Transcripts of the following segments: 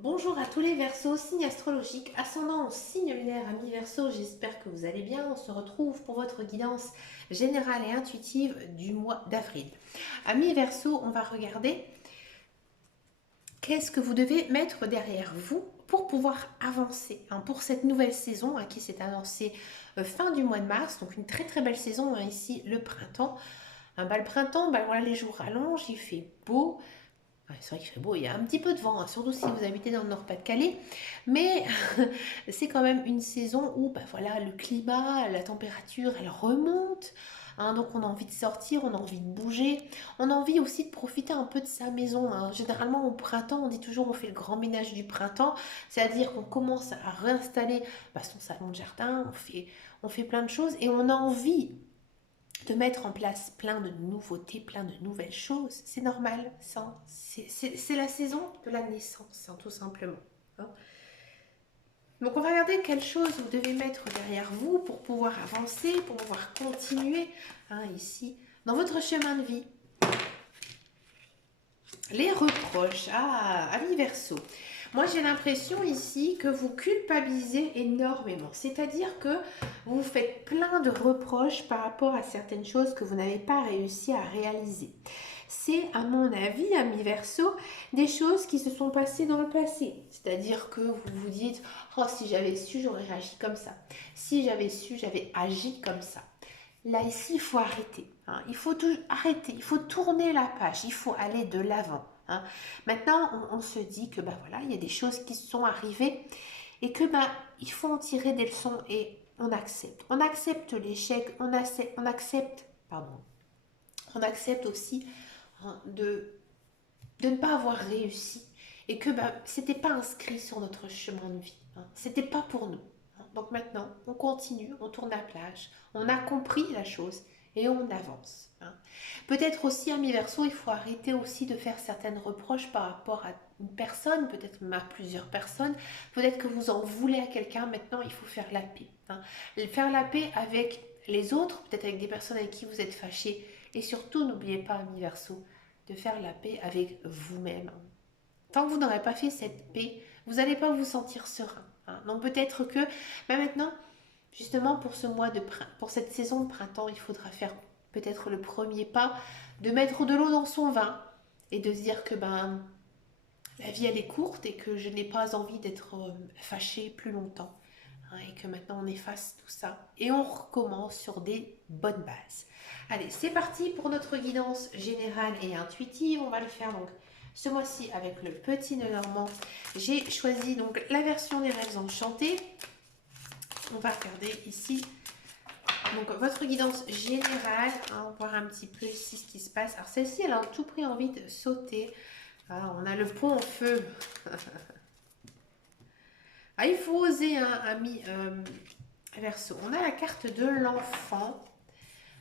Bonjour à tous les Verseaux, signe astrologique, ascendant au signe lunaire, amis Verseaux, j'espère que vous allez bien. On se retrouve pour votre guidance générale et intuitive du mois d'avril. Amis Verseaux, on va regarder qu'est-ce que vous devez mettre derrière vous pour pouvoir avancer pour cette nouvelle saison qui s'est annoncée fin du mois de mars. Donc une très très belle saison ici, le printemps. Le printemps, voilà, les jours rallongent, il fait beau. Ouais, c'est vrai qu'il fait beau, il y a un petit peu de vent, surtout si vous habitez dans le Nord-Pas-de-Calais, mais c'est quand même une saison où voilà, le climat, la température, elle remonte, donc on a envie de sortir, on a envie de bouger, on a envie aussi de profiter un peu de sa maison. Généralement au printemps, on dit toujours on fait le grand ménage du printemps, c'est-à-dire qu'on commence à réinstaller son salon de jardin, on fait plein de choses et on a envie de mettre en place plein de nouveautés, plein de nouvelles choses. C'est normal, ça. C'est la saison de la naissance, tout simplement. hein. Donc on va regarder quelles choses vous devez mettre derrière vous pour pouvoir avancer, pour pouvoir continuer ici dans votre chemin de vie. Les reproches. Amis Verseau. Moi, j'ai l'impression ici que vous culpabilisez énormément. C'est-à-dire que vous faites plein de reproches par rapport à certaines choses que vous n'avez pas réussi à réaliser. C'est, à mon avis, amis Verseau, des choses qui se sont passées dans le passé. C'est-à-dire que vous vous dites, oh, si j'avais su, j'aurais réagi comme ça. Si j'avais su, j'avais agi comme ça. Là, ici, il faut arrêter. Il faut arrêter, il faut tourner la page, il faut aller de l'avant. Maintenant, on se dit que voilà, il y a des choses qui sont arrivées et que il faut en tirer des leçons et on accepte. On accepte l'échec, on accepte, pardon, on accepte aussi de ne pas avoir réussi et que c'était pas inscrit sur notre chemin de vie. C'était pas pour nous. Donc maintenant, on continue, on tourne la plage, on a compris la chose et on avance. Peut-être aussi, amis Verseau, il faut arrêter aussi de faire certaines reproches par rapport à une personne, peut-être même à plusieurs personnes. Peut-être que vous en voulez à quelqu'un, maintenant il faut faire la paix. Faire la paix avec les autres, peut-être avec des personnes avec qui vous êtes fâchés. Et surtout, n'oubliez pas, amis Verseau, de faire la paix avec vous-même. Tant que vous n'aurez pas fait cette paix, vous n'allez pas vous sentir serein. Donc peut-être que maintenant, justement pour cette saison de printemps, il faudra faire peut-être le premier pas, de mettre de l'eau dans son vin et de se dire que la vie elle est courte et que je n'ai pas envie d'être fâchée plus longtemps. Et que maintenant on efface tout ça et on recommence sur des bonnes bases. Allez, c'est parti pour notre guidance générale et intuitive. On va le faire donc ce mois-ci avec le petit nœud normand. J'ai choisi donc la version des rêves enchantés. On va regarder ici donc votre guidance générale, voir un petit peu ici ce qui se passe. Alors celle-ci, elle a tout pris envie de sauter. On a le pont en feu. Il faut oser, ami Verseau. On a la carte de l'enfant.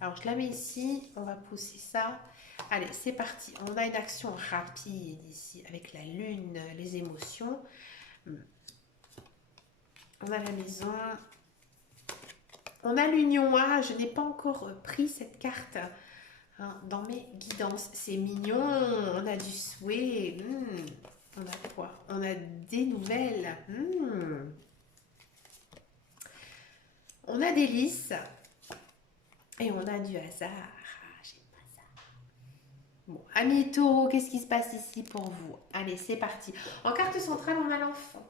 Alors je la mets ici, on va pousser ça. Allez, c'est parti. On a une action rapide ici avec la lune, les émotions. On a la maison. On a l'union. Je n'ai pas encore pris cette carte dans mes guidances. C'est mignon. On a du souhait. On a quoi? On a des nouvelles. On a des lys. Et on a du hasard. J'aime pas ça. Bon, amis taureaux, qu'est-ce qui se passe ici pour vous? Allez, c'est parti. En carte centrale, on a l'enfant.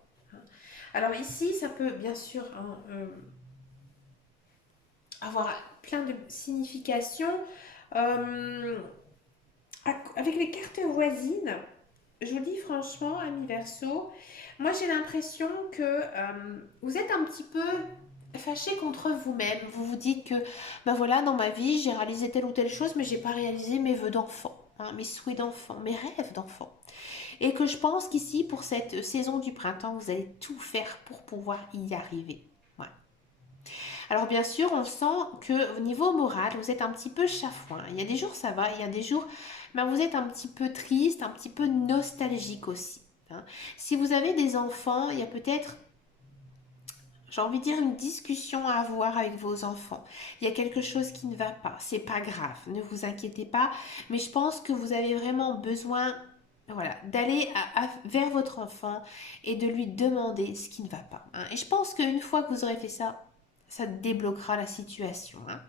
Alors ici, ça peut bien sûr avoir plein de significations. Avec les cartes voisines, je vous dis franchement, amis Verseau, moi j'ai l'impression que vous êtes un petit peu fâché contre vous-même. Vous vous dites que, voilà, dans ma vie, j'ai réalisé telle ou telle chose, mais j'ai pas réalisé mes vœux d'enfant, mes souhaits d'enfant, mes rêves d'enfant. Et que je pense qu'ici, pour cette saison du printemps, vous allez tout faire pour pouvoir y arriver. Voilà. Alors bien sûr, on sent que au niveau moral, vous êtes un petit peu chafouin. Il y a des jours ça va, il y a des jours, vous êtes un petit peu triste, un petit peu nostalgique aussi. Si vous avez des enfants, il y a peut-être, j'ai envie de dire, une discussion à avoir avec vos enfants. Il y a quelque chose qui ne va pas. C'est pas grave, ne vous inquiétez pas. Mais je pense que vous avez vraiment besoin voilà, d'aller vers votre enfant et de lui demander ce qui ne va pas, hein. Et je pense qu'une fois que vous aurez fait ça, ça débloquera la situation, hein.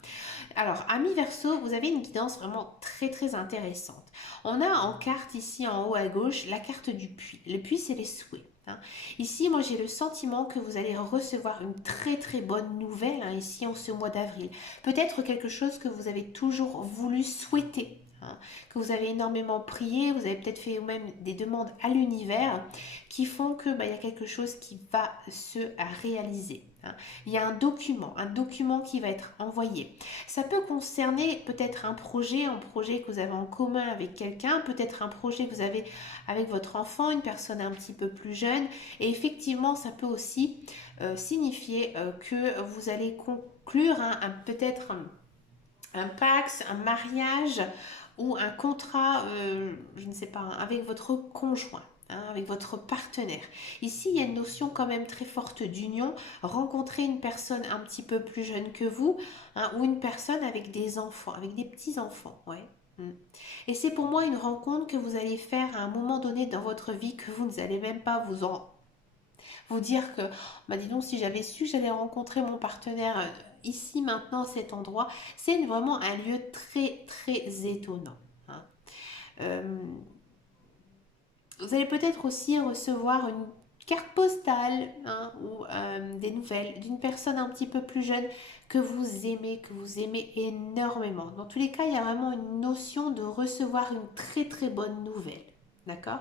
Alors, ami Verseau, vous avez une guidance vraiment très très intéressante. On a en carte ici en haut à gauche la carte du puits. Le puits, c'est les souhaits, hein. Ici, moi j'ai le sentiment que vous allez recevoir une très très bonne nouvelle, hein, ici en ce mois d'avril. Peut-être quelque chose que vous avez toujours voulu souhaiter, hein, que vous avez énormément prié, vous avez peut-être fait même des demandes à l'univers qui font que il y a quelque chose qui va se réaliser, hein. Il y a un document qui va être envoyé. Ça peut concerner peut-être un projet que vous avez en commun avec quelqu'un, peut-être un projet que vous avez avec votre enfant, une personne un petit peu plus jeune. Et effectivement, ça peut aussi signifier que vous allez conclure peut-être un pacte, un mariage ou un contrat, je ne sais pas, avec votre conjoint, hein, avec votre partenaire. Ici, il y a une notion quand même très forte d'union. Rencontrer une personne un petit peu plus jeune que vous, hein, ou une personne avec des enfants, avec des petits-enfants, ouais. Mm. Et c'est pour moi une rencontre que vous allez faire à un moment donné dans votre vie que vous n'allez même pas vous dire que, bah dis donc, si j'avais su que j'allais rencontrer mon partenaire ici, maintenant, à cet endroit, c'est vraiment un lieu très, très étonnant, hein. Euh, Vous allez peut-être aussi recevoir une carte postale, hein, ou des nouvelles d'une personne un petit peu plus jeune que vous aimez énormément. Dans tous les cas, il y a vraiment une notion de recevoir une très très bonne nouvelle. D'accord?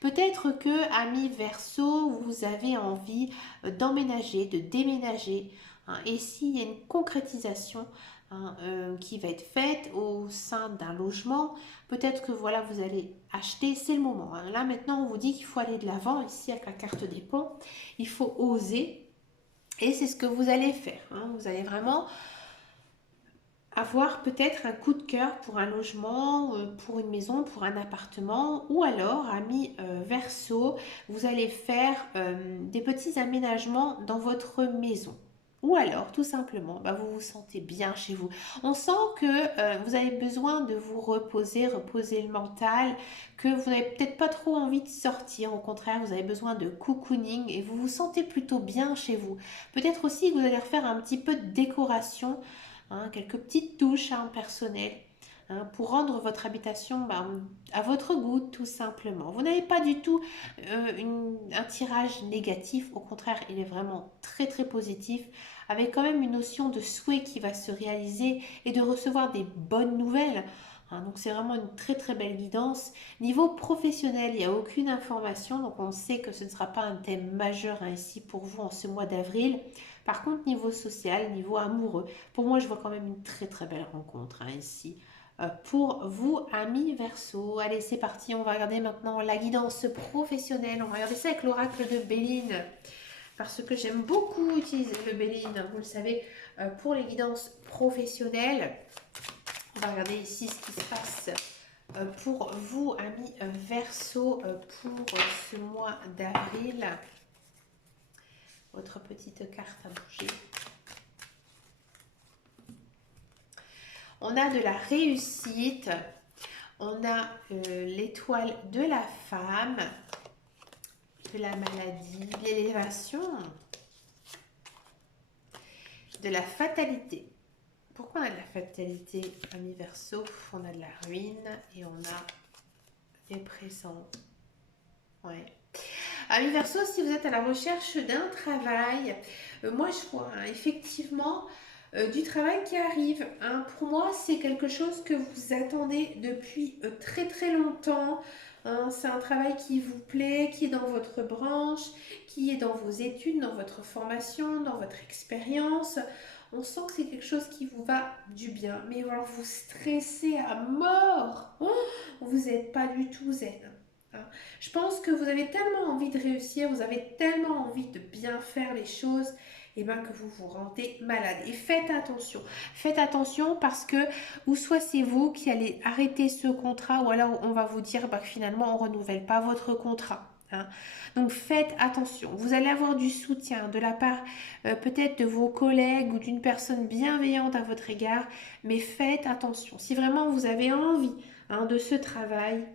Peut-être que, ami Verseau, vous avez envie d'emménager, de déménager, hein. Et s'il y a une concrétisation, hein, qui va être faite au sein d'un logement, peut-être que voilà, vous allez acheter, c'est le moment, hein. Là maintenant, on vous dit qu'il faut aller de l'avant, ici avec la carte des ponts, il faut oser. Et c'est ce que vous allez faire, hein. Vous allez vraiment avoir peut-être un coup de cœur pour un logement, pour une maison, pour un appartement, ou alors, ami Verseau, vous allez faire des petits aménagements dans votre maison. Ou alors, tout simplement, vous vous sentez bien chez vous. On sent que vous avez besoin de vous reposer, reposer le mental, que vous n'avez peut-être pas trop envie de sortir. Au contraire, vous avez besoin de cocooning et vous vous sentez plutôt bien chez vous. Peut-être aussi que vous allez refaire un petit peu de décoration, hein, quelques petites touches, hein, personnelles, hein, pour rendre votre habitation à votre goût, tout simplement. Vous n'avez pas du tout un tirage négatif, au contraire, il est vraiment très très positif, avec quand même une notion de souhait qui va se réaliser et de recevoir des bonnes nouvelles, hein. Donc c'est vraiment une très très belle guidance. Niveau professionnel, il n'y a aucune information, donc on sait que ce ne sera pas un thème majeur, hein, ici pour vous en ce mois d'avril. Par contre, niveau social, niveau amoureux, pour moi, je vois quand même une très très belle rencontre, hein, ici. Pour vous, amis Verseau. Allez, c'est parti. On va regarder maintenant la guidance professionnelle. On va regarder ça avec l'oracle de Béline. Parce que j'aime beaucoup utiliser le Béline, vous le savez, pour les guidances professionnelles. On va regarder ici ce qui se passe pour vous, amis Verseau, pour ce mois d'avril. Votre petite carte à bouger. On a de la réussite, on a l'étoile de la femme, de la maladie, de l'élévation, de la fatalité. Pourquoi on a de la fatalité, ami Verseau? On a de la ruine et on a des présents. Ouais. Ami Verseau, si vous êtes à la recherche d'un travail, moi je vois, hein, effectivement du travail qui arrive, hein. Pour moi, c'est quelque chose que vous attendez depuis très très longtemps, hein. C'est un travail qui vous plaît, qui est dans votre branche, qui est dans vos études, dans votre formation, dans votre expérience. On sent que c'est quelque chose qui vous va du bien, mais alors vous stressez à mort. Oh, vous n'êtes pas du tout zen, hein. Je pense que vous avez tellement envie de réussir, vous avez tellement envie de bien faire les choses, et bien que vous vous rendez malade. Et faites attention parce que ou soit c'est vous qui allez arrêter ce contrat, ou alors on va vous dire que finalement on ne renouvelle pas votre contrat, hein. Donc faites attention. Vous allez avoir du soutien de la part peut-être de vos collègues ou d'une personne bienveillante à votre égard, mais faites attention. Si vraiment vous avez envie, hein, de ce travail,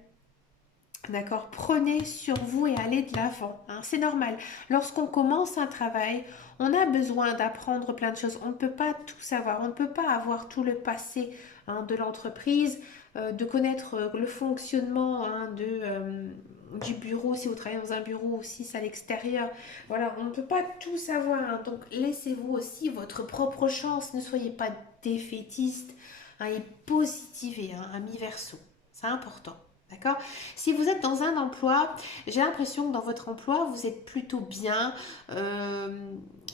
D'accord? Prenez sur vous et allez de l'avant, hein. C'est normal. Lorsqu'on commence un travail, on a besoin d'apprendre plein de choses. On ne peut pas tout savoir. On ne peut pas avoir tout le passé, hein, de l'entreprise, de connaître le fonctionnement, hein, du bureau, si vous travaillez dans un bureau ou si c'est à l'extérieur. Voilà, on ne peut pas tout savoir, hein. Donc laissez-vous aussi votre propre chance. Ne soyez pas défaitiste, hein, et positivez, hein, ami Verseau. C'est important. D'accord? Si vous êtes dans un emploi, j'ai l'impression que dans votre emploi, vous êtes plutôt bien,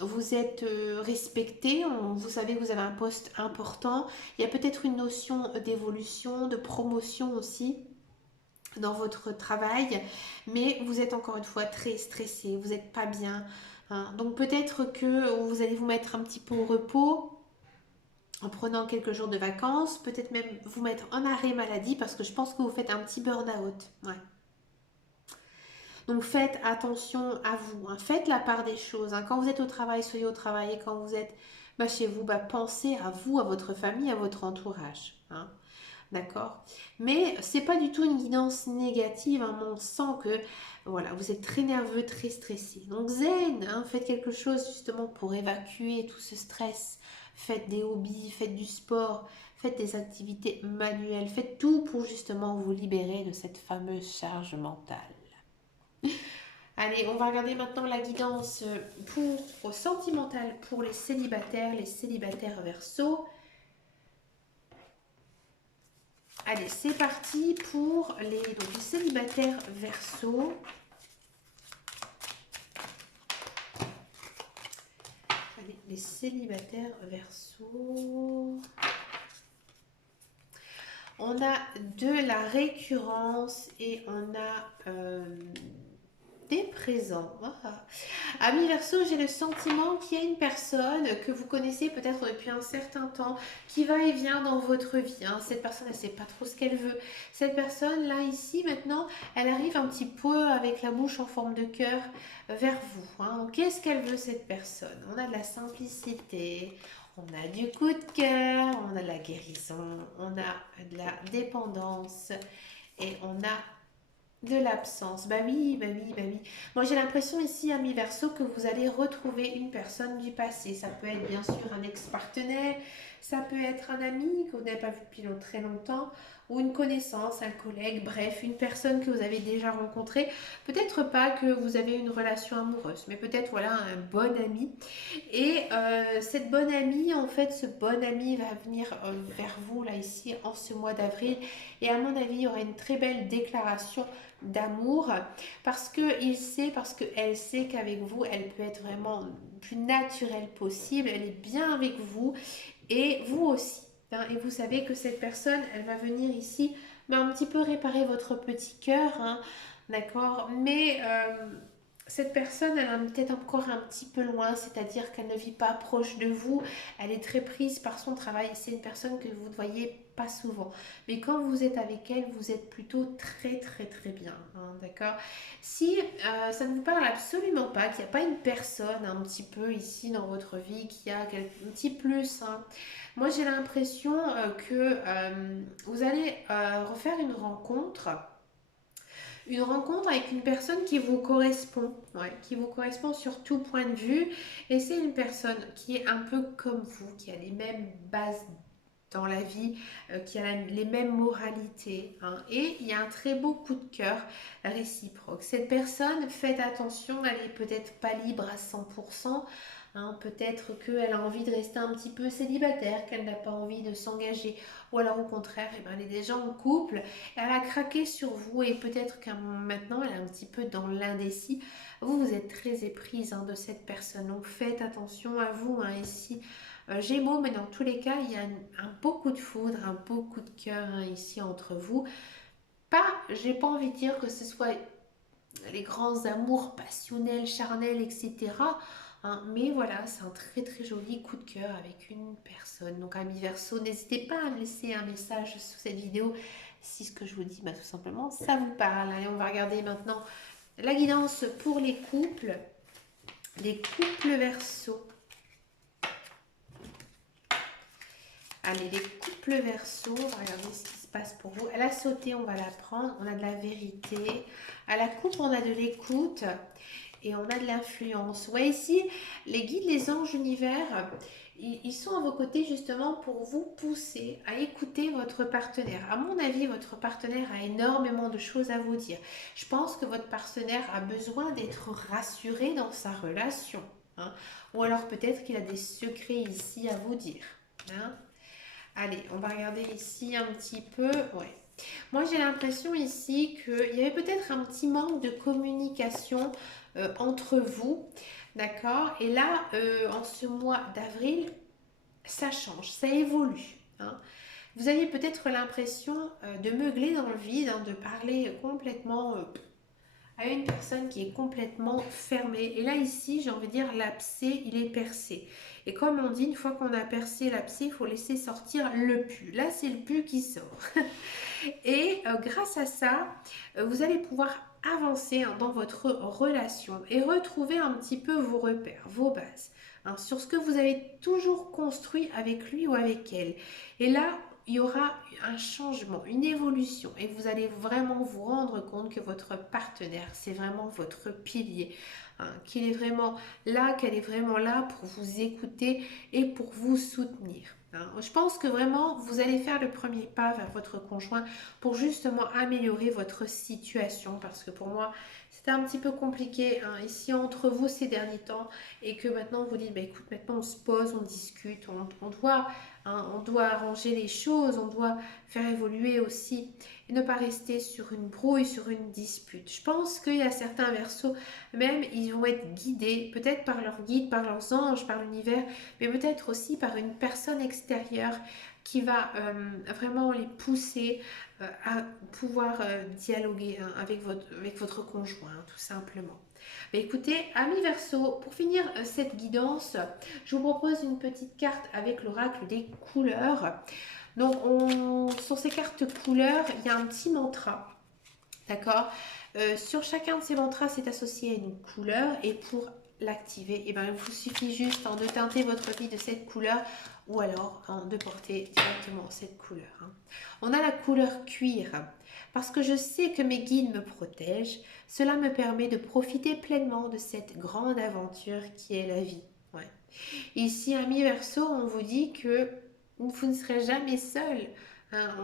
vous êtes respecté, vous savez que vous avez un poste important, il y a peut-être une notion d'évolution, de promotion aussi dans votre travail, mais vous êtes encore une fois très stressé, vous n'êtes pas bien, hein. Donc peut-être que vous allez vous mettre un petit peu au repos en prenant quelques jours de vacances, peut-être même vous mettre en arrêt maladie parce que je pense que vous faites un petit burn-out. Ouais. Donc faites attention à vous, hein. Faites la part des choses, hein. Quand vous êtes au travail, soyez au travail. Et quand vous êtes chez vous, pensez à vous, à votre famille, à votre entourage, hein. D'accord? Mais c'est pas du tout une guidance négative, hein. On sent que voilà, vous êtes très nerveux, très stressé. Donc zen, hein. Faites quelque chose justement pour évacuer tout ce stress. Faites des hobbies, faites du sport, faites des activités manuelles, faites tout pour justement vous libérer de cette fameuse charge mentale. Allez, on va regarder maintenant la guidance pour sentimentale pour les célibataires Verseau. Allez, c'est parti pour les célibataires Verseau. Allez, les célibataires Verseau. On a de la récurrence et on a des présents. Ah. Ami Verseau, j'ai le sentiment qu'il y a une personne que vous connaissez peut-être depuis un certain temps qui va et vient dans votre vie, hein. Cette personne, elle ne sait pas trop ce qu'elle veut. Cette personne, là, ici, maintenant, elle arrive un petit peu avec la bouche en forme de cœur vers vous, hein. Qu'est-ce qu'elle veut, cette personne? On a de la simplicité, on a du coup de cœur, on a de la guérison, on a de la dépendance et on a de l'absence. Bah oui, bah oui, bah oui. Moi j'ai l'impression ici, ami Verseau, que vous allez retrouver une personne du passé. Ça peut être bien sûr un ex-partenaire, ça peut être un ami que vous n'avez pas vu depuis très longtemps, ou une connaissance, un collègue, bref, une personne que vous avez déjà rencontrée. Peut-être pas que vous avez une relation amoureuse, mais peut-être voilà un bon ami. Et cette bonne amie, en fait, ce bon ami va venir vers vous là ici en ce mois d'avril. Et à mon avis, il y aura une très belle déclaration d'amour parce que il sait, parce qu'elle sait qu'avec vous, elle peut être vraiment le plus naturelle possible. Elle est bien avec vous et vous aussi, hein. Et vous savez que cette personne, elle va venir ici, mais un petit peu réparer votre petit cœur, hein, d'accord. Mais cette personne, elle est peut-être encore un petit peu loin, c'est-à-dire qu'elle ne vit pas proche de vous, elle est très prise par son travail, c'est une personne que vous ne voyez pas souvent. Mais quand vous êtes avec elle, vous êtes plutôt très très très bien, hein, d'accord. Si ça ne vous parle absolument pas, qu'il n'y a pas une personne un petit peu ici dans votre vie qui a un petit plus, hein, moi j'ai l'impression que vous allez refaire une rencontre avec une personne qui vous correspond, ouais, qui vous correspond sur tout point de vue. Et c'est une personne qui est un peu comme vous, qui a les mêmes bases dans la vie, qui a les mêmes moralités, hein. Et il y a un très beau coup de cœur réciproque. Cette personne, faites attention, elle est peut-être pas libre à 100%. Hein, peut-être qu'elle a envie de rester un petit peu célibataire, qu'elle n'a pas envie de s'engager. Ou alors au contraire, eh ben, elle est déjà en couple, elle a craqué sur vous et peut-être qu'à maintenant elle est un petit peu dans l'indécis. Vous, vous êtes très éprise, hein, de cette personne. Donc faites attention à vous, hein, ici. Gémeaux, mais dans tous les cas, il y a un beau coup de foudre, un beau coup de cœur, hein, ici entre vous. Pas, j'ai pas envie de dire que ce soit les grands amours passionnels, charnels, etc. Hein, mais voilà, c'est un très très joli coup de cœur avec une personne. Donc ami Verseau, n'hésitez pas à me laisser un message sous cette vidéo si ce que je vous dis, tout simplement, ça vous parle. Allez, on va regarder maintenant la guidance pour les couples. Les couples Verseau. Allez, les couples Verseau, on va regarder ce qui se passe pour vous. À la sauté, on va la prendre. On a de la vérité. À la coupe, on a de l'écoute. Et on a de l'influence. Vous voyez ici, les guides, les anges, l'univers, ils sont à vos côtés justement pour vous pousser à écouter votre partenaire. À mon avis, votre partenaire a énormément de choses à vous dire. Je pense que votre partenaire a besoin d'être rassuré dans sa relation, hein. Ou alors peut-être qu'il a des secrets ici à vous dire, hein. Allez, on va regarder ici un petit peu. Ouais. Moi, j'ai l'impression ici qu'il y avait peut-être un petit manque de communication entre vous, d'accord? Et là, en ce mois d'avril, ça change, ça évolue, hein. Vous aviez peut-être l'impression de meugler dans le vide, hein, de parler complètement à une personne qui est complètement fermée. Et là, ici, j'ai envie de dire, l'abcès, il est percé. Et comme on dit, une fois qu'on a percé l'abcès, il faut laisser sortir le pu. Là, c'est le pu qui sort. Et grâce à ça, vous allez pouvoir avancer, hein, dans votre relation et retrouver un petit peu vos repères, vos bases, hein, sur ce que vous avez toujours construit avec lui ou avec elle. Et là, il y aura un changement, une évolution et vous allez vraiment vous rendre compte que votre partenaire, c'est vraiment votre pilier, hein, qu'il est vraiment là, qu'elle est vraiment là pour vous écouter et pour vous soutenir, hein. Je pense que vraiment, vous allez faire le premier pas vers votre conjoint pour justement améliorer votre situation parce que pour moi, c'était un petit peu compliqué, hein, ici entre vous ces derniers temps et que maintenant vous dites, bah, écoute, maintenant on se pose, on discute, on doit, hein, on doit arranger les choses, on doit faire évoluer aussi et ne pas rester sur une brouille, sur une dispute. Je pense qu'il y a certains versos, même ils vont être guidés, peut-être par leur guide, par leurs anges, par l'univers, mais peut-être aussi par une personne extérieure qui va vraiment les pousser à pouvoir dialoguer, hein, avec votre conjoint, tout simplement. Mais écoutez, amis Verseau, pour finir cette guidance, je vous propose une petite carte avec l'oracle des couleurs. Donc, sur ces cartes couleurs, il y a un petit mantra, d'accord? Sur chacun de ces mantras, c'est associé à une couleur et pour l'activer, eh ben, il vous suffit juste, hein, de teinter votre vie de cette couleur ou alors, hein, de porter directement cette couleur, hein. On a la couleur cuir. Parce que je sais que mes guides me protègent, cela me permet de profiter pleinement de cette grande aventure qui est la vie. Ouais. Ici, ami Verseau, on vous dit que vous ne serez jamais seul, hein.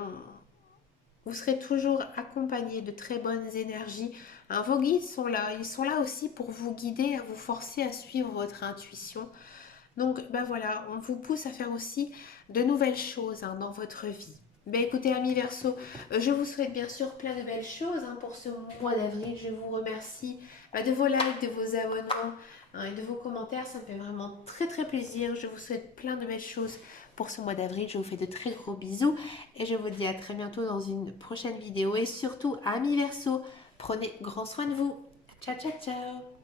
Vous serez toujours accompagné de très bonnes énergies, hein. Vos guides sont là. Ils sont là aussi pour vous guider, à vous forcer à suivre votre intuition. Donc, ben voilà, on vous pousse à faire aussi de nouvelles choses, hein, dans votre vie. Ben écoutez, amis Verseau, je vous souhaite bien sûr plein de belles choses, hein, pour ce mois d'avril. Je vous remercie, de vos likes, de vos abonnements, hein, et de vos commentaires. Ça me fait vraiment très très plaisir. Je vous souhaite plein de belles choses pour ce mois d'avril. Je vous fais de très gros bisous et je vous dis à très bientôt dans une prochaine vidéo. Et surtout, amis Verseau, prenez grand soin de vous. Ciao, ciao, ciao!